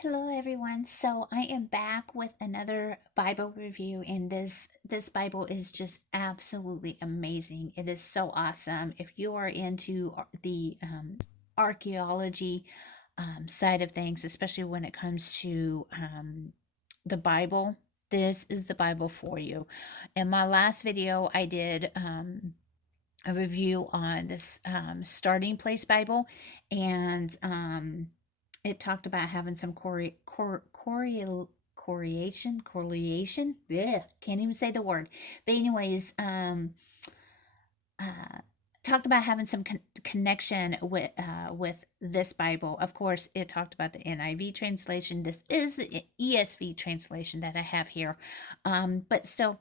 Hello everyone. So I am back with another Bible review, and this Bible is just absolutely amazing. It is so awesome. If you are into the archaeology side of things, especially when it comes to the Bible, this is the Bible for you. In my last video, I did a review on this starting place Bible, and it talked about having some correlation. Yeah, can't even say the word. But anyways, uh, talked about having some connection with this Bible. Of course, it talked about the NIV translation. This is the ESV translation that I have here, but still,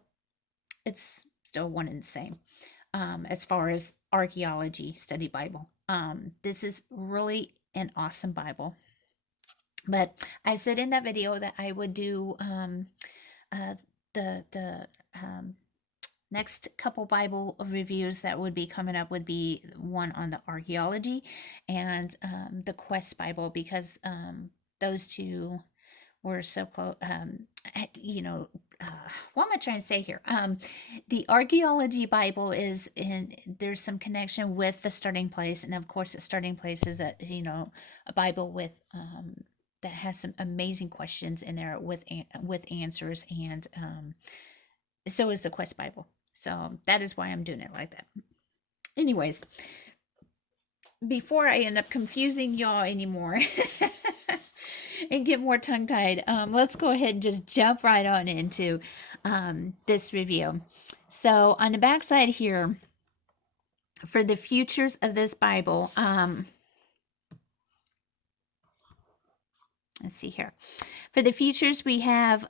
it's still one and the same. As far as archaeology study Bible, this is really an awesome Bible. But I said in that video that I would do uh, the next couple Bible reviews that would be coming up would be one on the archaeology and the Quest Bible, because those two were so close. Uh, what am I trying to say here? The archaeology Bible is in, there's some connection with the starting place, and of course, the starting place is a Bible with that has some amazing questions in there with answers, and so is the Quest Bible. So that is why I'm doing it like that. Anyways, before I end up confusing y'all anymore and get more tongue tied, let's go ahead and just jump right on into this review. So, on the back side here, for the futures of this Bible, let's see here. For the futures, we have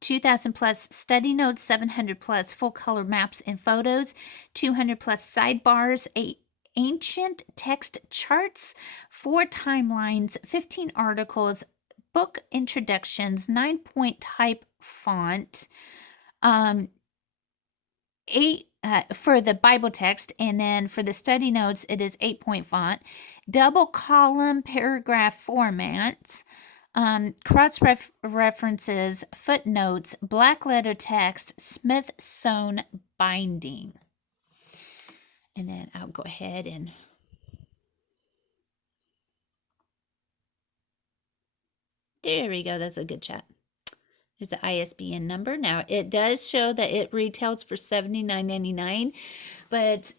2,000 plus study notes, 700 plus full color maps and photos, 200 plus sidebars, ancient text charts, 4 timelines, 15 articles, book introductions, 9-point type font, 8 for the Bible text, and then for the study notes, it is 8-point font, double column paragraph formats, cross references, footnotes, black letter text, Smith sewn binding. And then I'll go ahead and there we go. That's a good chat. There's the ISBN number. Now it does show that it retails for $79.99, but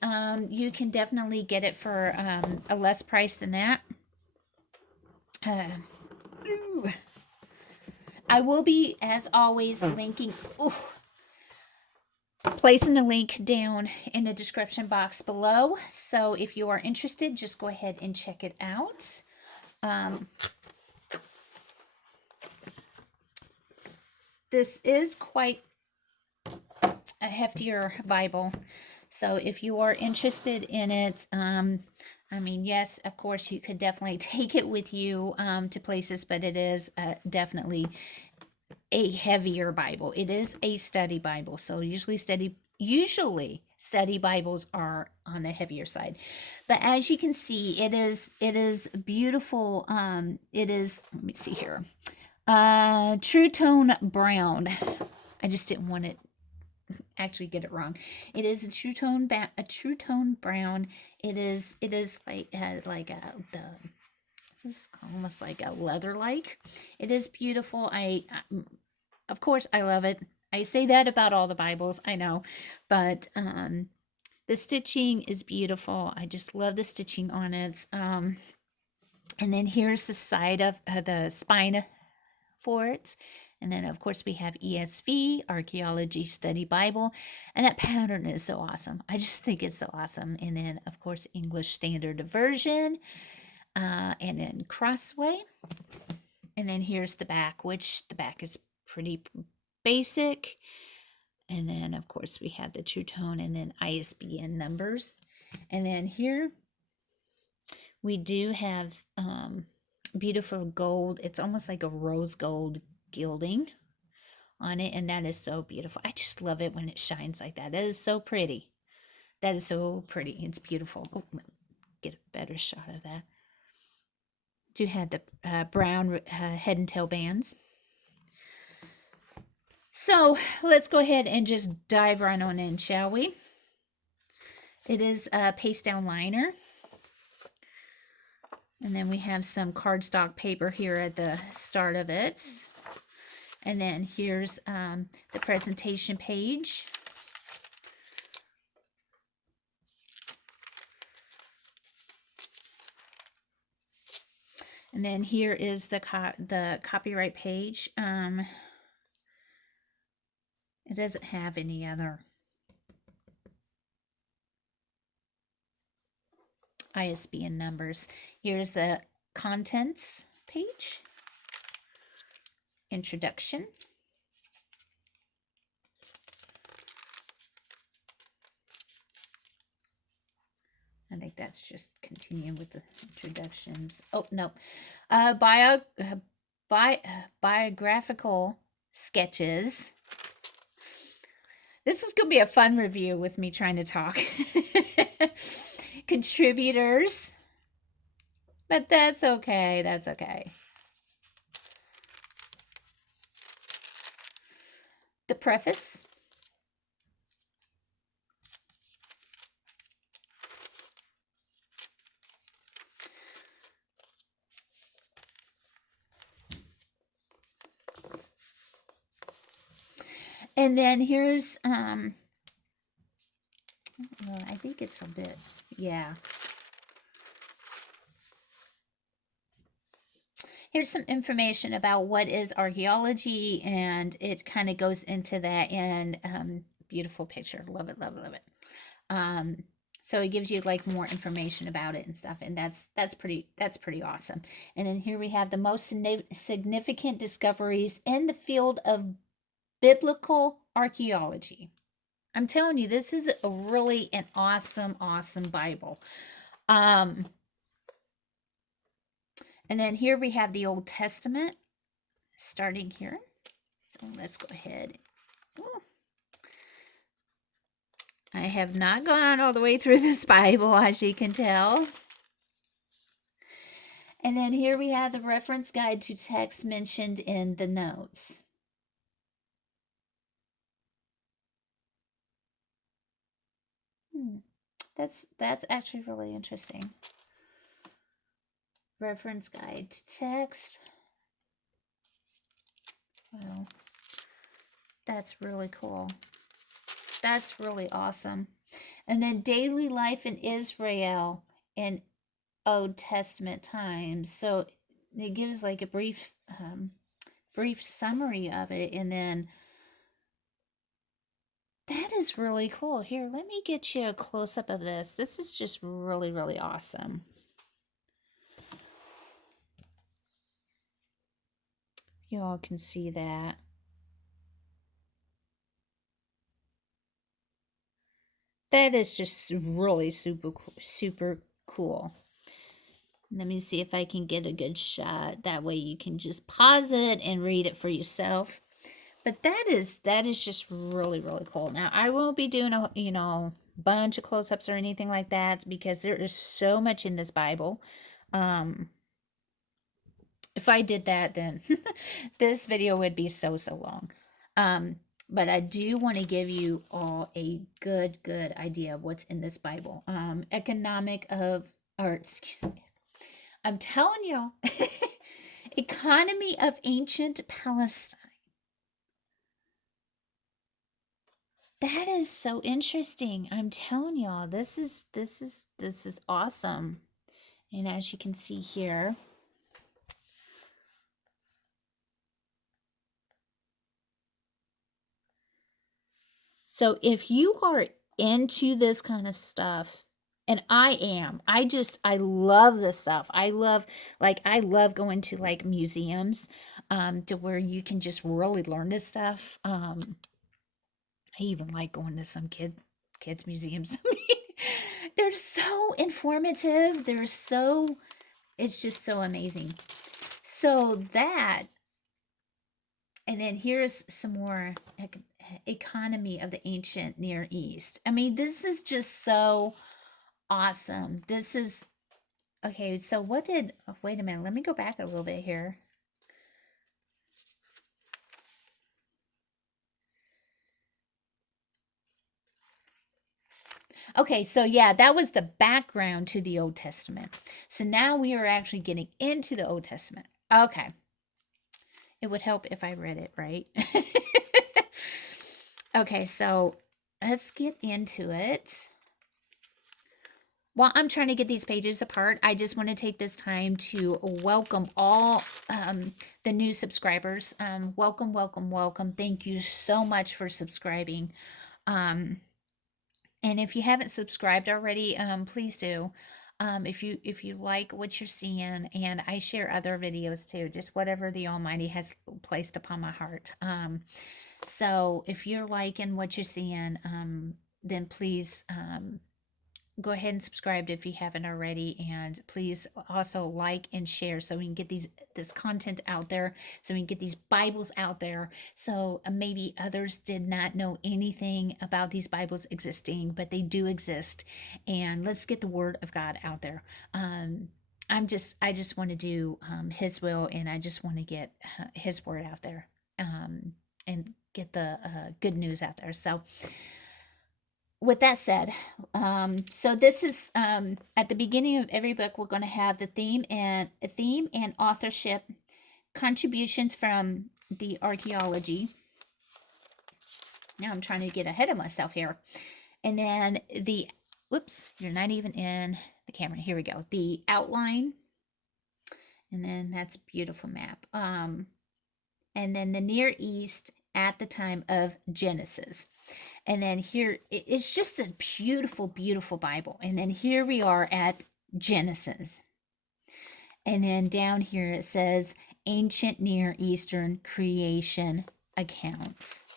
you can definitely get it for a less price than that. I will be, as always, linking. Placing the link down in the description box below. So if you are interested, just go ahead and check it out. This is quite a heftier Bible. So if you are interested in it, I mean, yes, of course, you could definitely take it with you to places, but it is definitely a heavier Bible. It is a study Bible. So usually study Bibles are on the heavier side. But as you can see, it is beautiful. It is, let me see here. True tone brown. I just didn't want to actually get it wrong. It is a true tone brown. It is like the it's almost like a leather like. It is beautiful. Of course I love it. I say that about all the Bibles, I know, but the stitching is beautiful. I just love the stitching on it. And then here's the side of the spine for it. And then, of course, we have ESV, Archaeology Study Bible. And that pattern is so awesome. I just think it's so awesome. And then, of course, English Standard Version. And then Crossway. And then here's the back, which the back is pretty basic. And then, of course, we have the True Tone and then ISBN numbers. And then here we do have beautiful gold. It's almost like a rose gold gilding on it, and that is so beautiful. I just love it when it shines like that. That is so pretty. That is so pretty. It's beautiful. Oh, get a better shot of that. do have the brown head and tail bands. So let's go ahead and just dive right on in, shall we? It is a paste down liner. And then we have some cardstock paper here at the start of it. And then here's the presentation page. And then here is the copyright page. It doesn't have any other ISBN numbers. Here's the contents page. Introduction. I think that's just continuing with the introductions. Oh, no. Biographical sketches. This is going to be a fun review with me trying to talk. Contributors. But that's okay. That's okay. The preface. And then here's, well, I think it's a bit, yeah. Here's some information about what is archaeology, and it kind of goes into that in beautiful picture. Love it, love it, love it. So it gives you like more information about it and stuff, and that's pretty awesome. And then here we have the most significant discoveries in the field of biblical archaeology. I'm telling you, this is really an awesome Bible. And then here we have the Old Testament starting here. So let's go ahead. Ooh. I have not gone all the way through this Bible, as you can tell. And then here we have the reference guide to text mentioned in the notes. That's actually really interesting. Reference guide to text. Wow. That's really cool. That's really awesome. And then daily life in Israel in Old Testament times. So it gives like a brief summary of it, and then that is really cool. Here, let me get you a close-up of this. This is just really, really awesome. You all can see that. That is just really super cool. Let me see if I can get a good shot. That way you can just pause it and read it for yourself. But that is just really, really cool. Now, I won't be doing a bunch of close-ups or anything like that, because there is so much in this Bible. If I did that, then this video would be so long. But I do want to give you all a good idea of what's in this Bible. I'm telling you, economy of ancient Palestine. That is so interesting. I'm telling y'all, this is awesome. And as you can see here, so if you are into this kind of stuff, and I am, I love this stuff. I love going to like museums, to where you can just really learn this stuff. I even like going to some kids museums. I mean, they're so informative. It's just so amazing. So that, and then here's some more economy of the ancient Near East. I mean, this is just so awesome. This is Okay, so what did, oh, wait a minute, let me go back a little bit here. Okay, so yeah, that was the background to the Old Testament. So now we are actually getting into the Old Testament. Okay. It would help if I read it right. Okay, so let's get into it. While I'm trying to get these pages apart, I just want to take this time to welcome all the new subscribers. Welcome, welcome, welcome. Thank you so much for subscribing. Um, and if you haven't subscribed already, please do. If you like what you're seeing, and I share other videos too, just whatever the Almighty has placed upon my heart. So if you're liking what you're seeing, then please go ahead and subscribe if you haven't already, and please also like and share so we can get this content out there, so we can get these Bibles out there, so maybe others did not know anything about these Bibles existing, but they do exist, and let's get the Word of God out there. I just want to do His will, and I just want to get His Word out there, and get the good news out there. So with that said, so this is at the beginning of every book, we're going to have the theme and authorship, contributions from the archaeology. Now I'm trying to get ahead of myself here. And then the, whoops, you're not even in the camera. Here we go. The outline. And then that's a beautiful map. And then the Near East at the time of Genesis. And then here, it's just a beautiful, beautiful Bible. And then here we are at Genesis. And then down here it says Ancient Near Eastern Creation Accounts.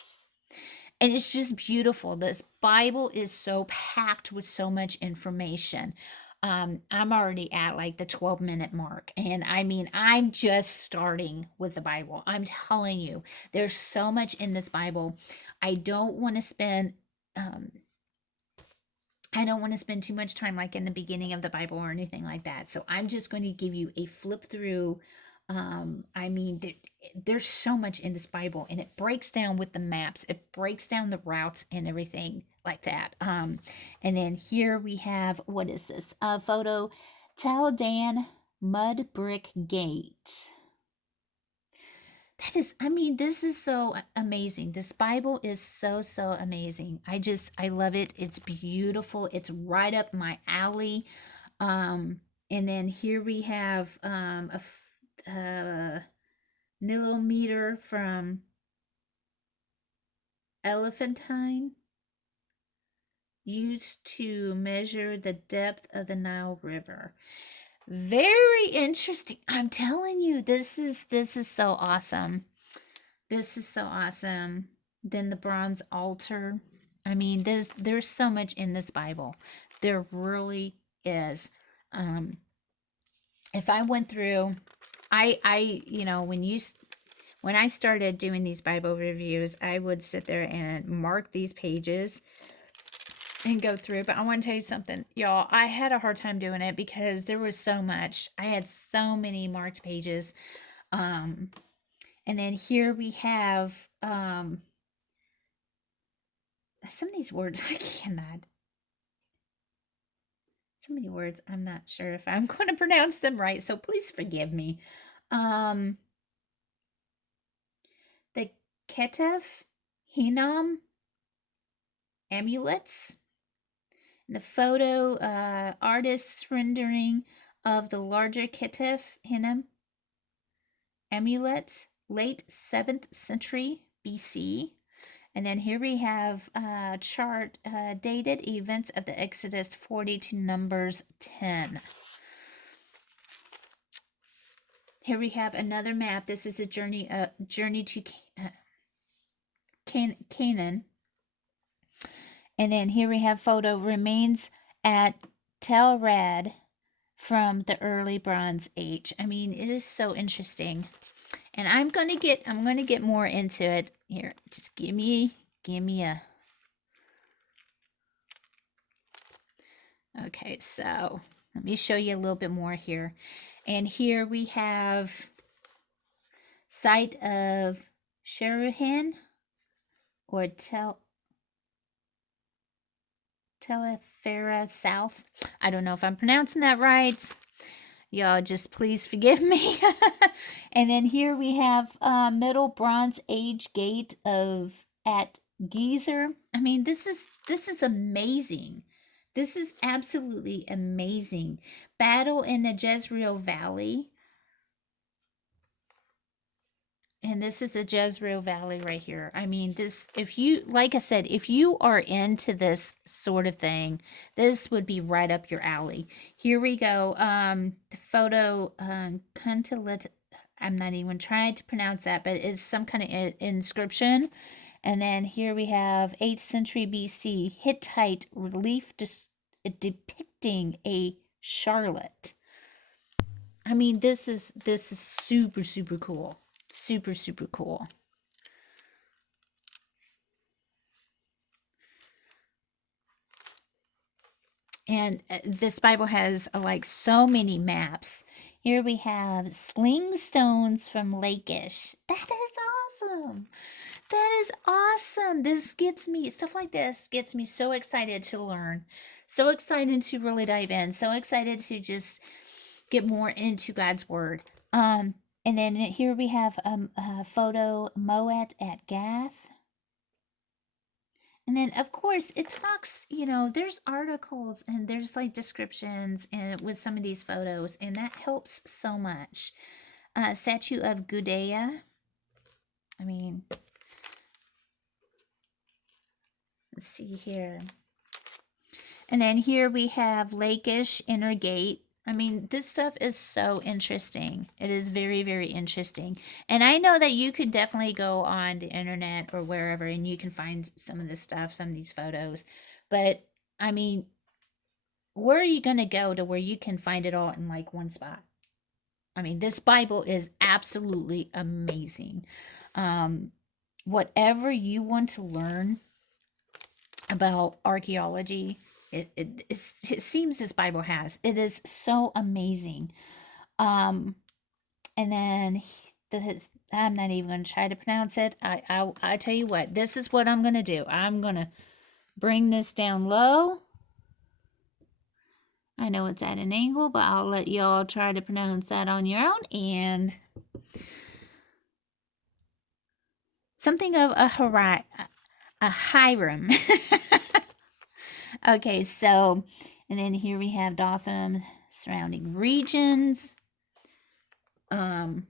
And it's just beautiful. This Bible is so packed with so much information. I'm already at like the 12-minute mark. And I mean, I'm just starting with the Bible. I'm telling you, there's so much in this Bible. I don't want to spend too much time like in the beginning of the Bible or anything like that. So I'm just going to give you a flip through. I mean, there's so much in this Bible, and it breaks down with the maps. It breaks down the routes and everything like that. And then here we have, what is this? A photo, Taldan Mud Brick Gate. That is, I mean, this is so amazing. This Bible is so, so amazing. I love it. It's beautiful. It's right up my alley. And then here we have a millimeter from Elephantine, used to measure the depth of the Nile River. Very interesting. I'm telling you, this is so awesome. This is so awesome. Then the bronze altar. I mean, there's so much in this Bible. There really is. If I went through, when I started doing these Bible reviews, I would sit there and mark these pages and go through. But I want to tell you something, y'all. I had a hard time doing it because there was so much. I had so many marked pages. And then here we have some of these words I cannot. So many words, I'm not sure if I'm going to pronounce them right, so please forgive me. The Ketef Hinnom amulets. And the photo artist's rendering of the larger Ketef Hinnom amulets, late 7th century BC. And then here we have a chart, dated events of the Exodus 40 to Numbers 10. Here we have another map. This is a journey to Canaan. And then here we have photo remains at Tel Rad from the early Bronze Age. I mean, it is so interesting. And I'm gonna get more into it here. Just give me a. Okay, so Let me show you a little bit more here. And here we have site of Sheruhin or Telefera South. I don't know if I'm pronouncing that right. Y'all just please forgive me. And then here we have Middle Bronze Age gate of at Gezer. I mean, this is amazing. This is absolutely amazing. Battle in the Jezreel Valley. And this is the Jezreel Valley right here. I mean, this, if you, like I said, if you are into this sort of thing, this would be right up your alley. Here we go. The photo, Kuntalit, I'm not even trying to pronounce that, but it's some kind of inscription. And then here we have 8th century BC Hittite relief depicting a Charlotte. I mean, this is super, super cool. Super, super cool. And this Bible has like so many maps. Here we have sling stones from Lakish. That is awesome. That is awesome. This gets me, stuff like this gets me so excited to learn. So excited to really dive in. So excited to just get more into God's Word. And then here we have a photo Moet at Gath. And then, of course, it talks, there's articles and there's like descriptions and with some of these photos, and that helps so much. Statue of Gudea. I mean, let's see here. And then here we have Lakish Inner Gate. I mean, this stuff is so interesting. It is very, very interesting. And I know that you could definitely go on the internet or wherever and you can find some of this stuff, some of these photos. But, I mean, where are you going to go to where you can find it all in like one spot? I mean, this Bible is absolutely amazing. Whatever you want to learn about archaeology, it seems this Bible has. It is so amazing. And then I'm not even going to try to pronounce it. I tell you what, this is what I'm going to do. I'm going to bring this down low. I know it's at an angle, but I'll let y'all try to pronounce that on your own. And something of a Hiram. Okay, so, and then here we have Dothan surrounding regions. And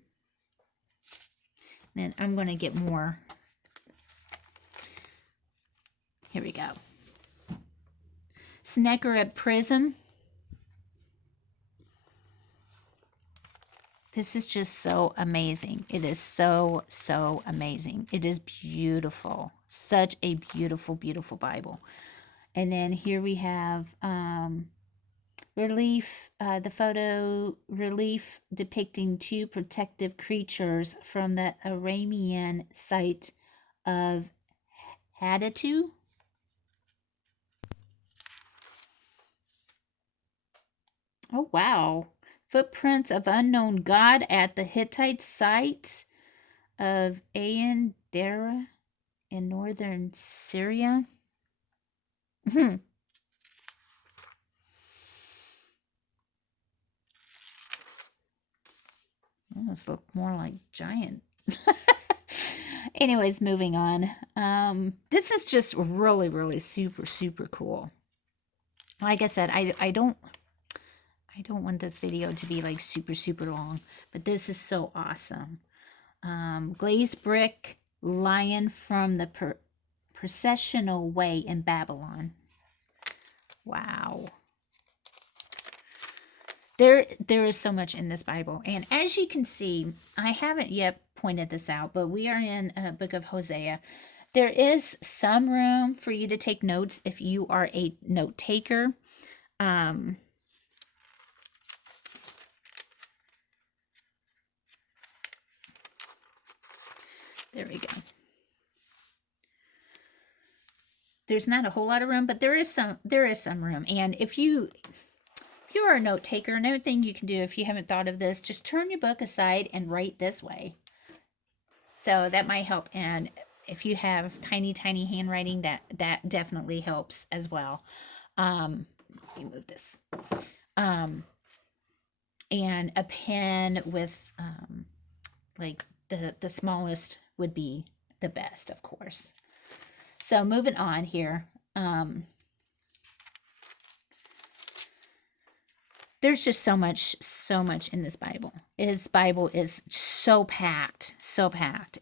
then I'm going to get more. Here we go. Sennacherib Prism. This is just so amazing. It is so, so amazing. It is beautiful. Such a beautiful, beautiful Bible. And then here we have relief, the photo relief depicting two protective creatures from the Aramean site of Hadatu. Oh, wow. Footprints of unknown God at the Hittite site of Ain Dara in northern Syria. Those look more like giant. Anyways, moving on. This is just really, really super, super cool. Like I said, I don't want this video to be like super, super long, but this is so awesome. Glazed brick lion from the processional way in Babylon. Wow. There is so much in this Bible. And as you can see, I haven't yet pointed this out, but we are in a book of Hosea. There is some room for you to take notes if you are a note taker. There we go. There's not a whole lot of room, but there is some room. And if you're are a note taker, another thing you can do if you haven't thought of this, just turn your book aside and write this way. So that might help. And if you have tiny, tiny handwriting, that definitely helps as well. Let me move this. And a pen with like the smallest would be the best, of course. So moving on here. There's just so much in this Bible. His Bible is so packed.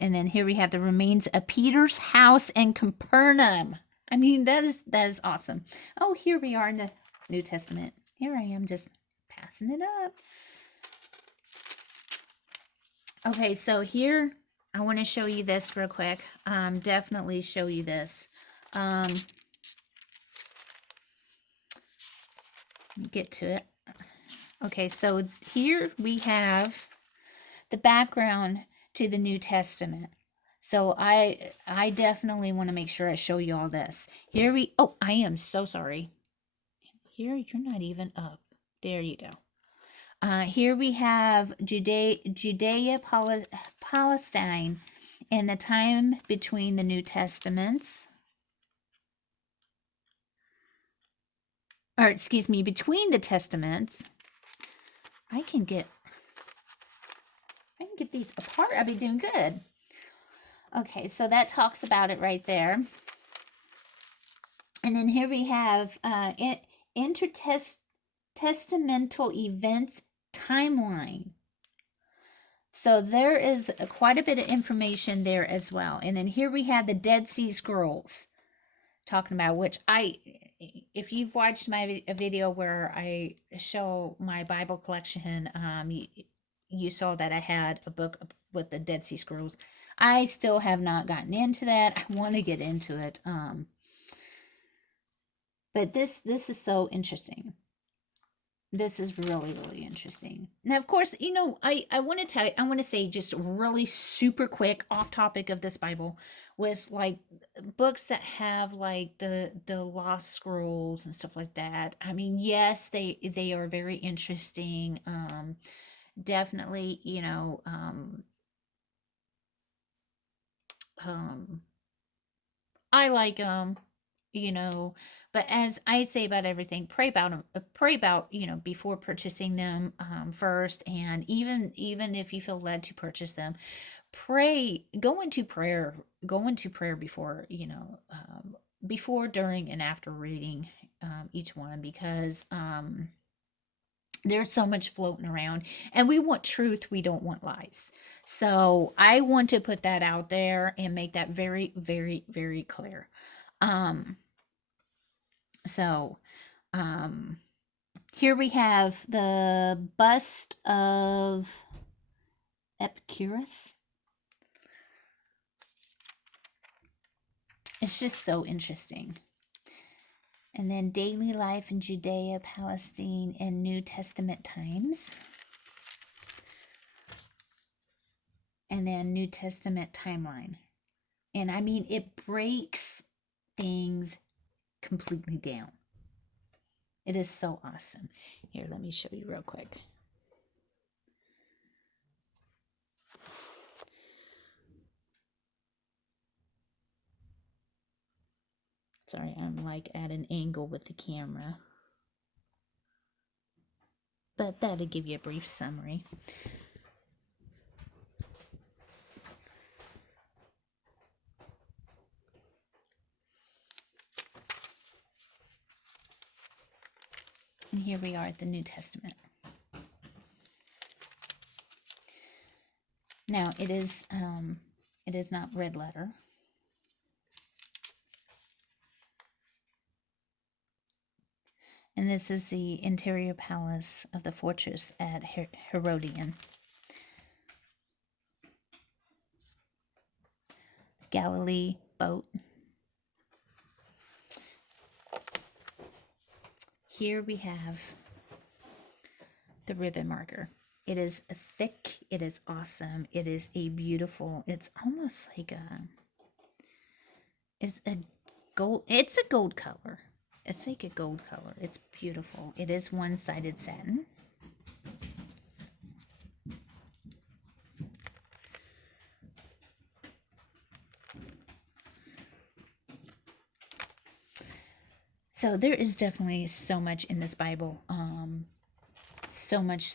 And then here we have the remains of Peter's house in Capernaum. I mean, that is awesome. Oh, here we are in the New Testament. Here I am just passing it up. Okay, so here I want to show you this real quick. Definitely show you this. Get to it. Okay, so here we have the background to the New Testament. So I definitely want to make sure I show you all this. Here oh, I am so sorry. Here, you're not even up. There you go. Here we have Judea, Palestine, in the time between the New Testaments. Or excuse me, between the Testaments. I can get these apart. I'll be doing good. Okay, so that talks about it right there. And then here we have intertestamental events timeline. So there is quite a bit of information there as well. And then here we have the Dead Sea Scrolls, talking about which if you've watched my video where I show my Bible collection, you saw that I had a book with the Dead Sea Scrolls. I still have not gotten into that. I want to get into it. But this is so interesting. This is really, really interesting. Now, of course, you know, I want to say just really super quick off topic of this Bible, with like books that have like the lost scrolls and stuff like that. I mean, yes, they are very interesting. Definitely, you know, I like them, you know, but as I say about everything, pray about them, pray about, you know, before purchasing them first. And even if you feel led to purchase them, go into prayer before, you know, before, during, and after reading each one, because there's so much floating around, and we want truth, we don't want lies. So I want to put that out there and make that very, very, very clear. So here we have the bust of Epicurus. It's just so interesting. And then daily life in Judea, Palestine, and New Testament times. And then New Testament timeline. And I mean, it breaks things completely down. It is so awesome. Here, let me show you real quick. Sorry, I'm like at an angle with the camera. But that'll give you a brief summary. And here we are at the New Testament. Now, it is not red letter. And this is the interior palace of the fortress at Herodian. Galilee boat. Here we have the ribbon marker. It is thick. It is awesome. It is a beautiful, it's almost like it's a gold color. It's like a gold color. It's beautiful. It is one-sided satin. So there is definitely so much in this Bible. So much.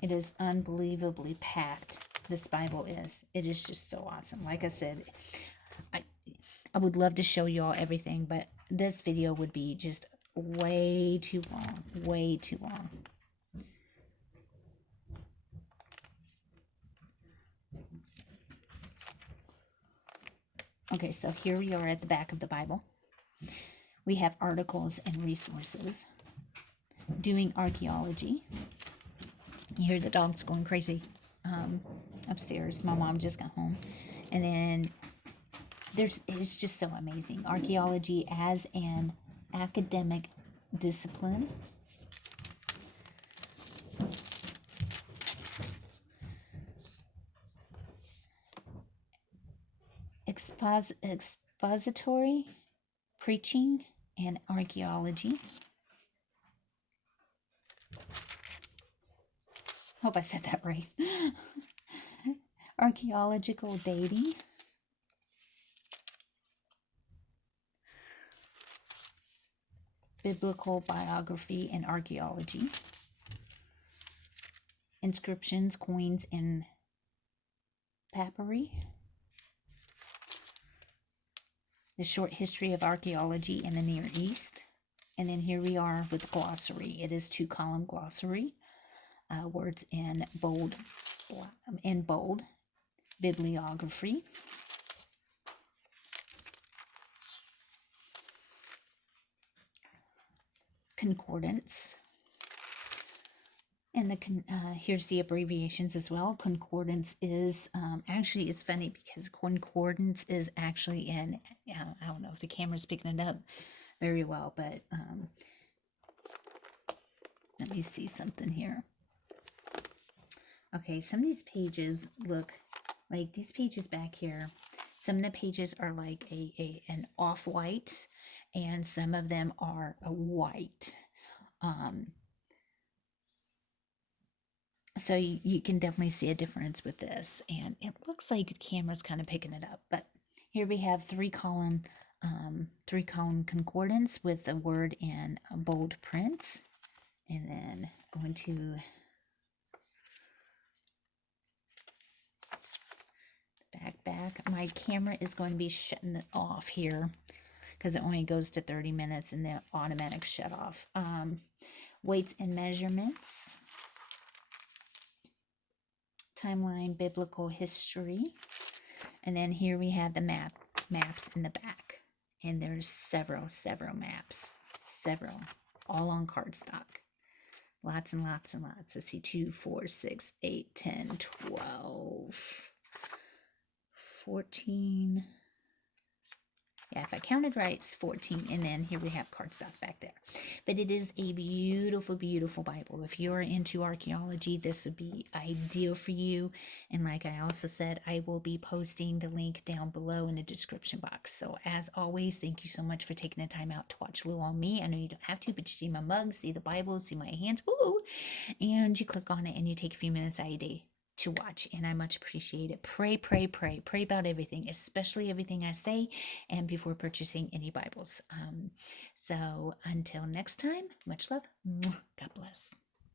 It is unbelievably packed. This Bible is. It is just so awesome. Like I said, I would love to show you all everything, but this video would be just way too long. Way too long. Okay, so here we are at the back of the Bible. We have articles and resources. Doing archaeology. You hear the dogs going crazy upstairs. My mom just got home. And then it's just so amazing. Archaeology as an academic discipline. Expository preaching and archaeology. Hope I said that right. Archaeological dating. Biblical biography and archaeology. Inscriptions, coins, and papyri. The short history of archaeology in the Near East. And then here we are with the glossary. It is 2-column glossary. Words in bold. Bibliography. Concordance. And here's the abbreviations as well. Concordance is, actually it's funny because concordance is actually in, I don't know if the camera's picking it up very well, but let me see something here. Okay, some of these pages look like these pages back here. Some of the pages are like an off-white, and some of them are a white. So you can definitely see a difference with this, and it looks like the camera's kind of picking it up. But here we have 3-column concordance with the word in bold print, and then going to back. My camera is going to be shutting it off here because it only goes to 30 minutes and the automatic shut off. Weights and measurements. Timeline, biblical history. And then here we have the maps in the back. And there's several maps. All on cardstock. Lots and lots. Let's see, 2, 4, 6, 8, 10, 12, 14. Yeah, if I counted right, it's 14. And then here we have cardstock back there. But it is a beautiful Bible. If you're into archaeology, this would be ideal for you. And like I also said, I will be posting the link down below in the description box. So as always, thank you so much for taking the time out to watch a little on me. I know you don't have to, but you see my mug, see the Bible, see my hands, woo! And you click on it and you take a few minutes out of your day to watch, and I much appreciate it. Pray about everything, especially everything I say, and before purchasing any Bibles. So until next time, much love. God bless.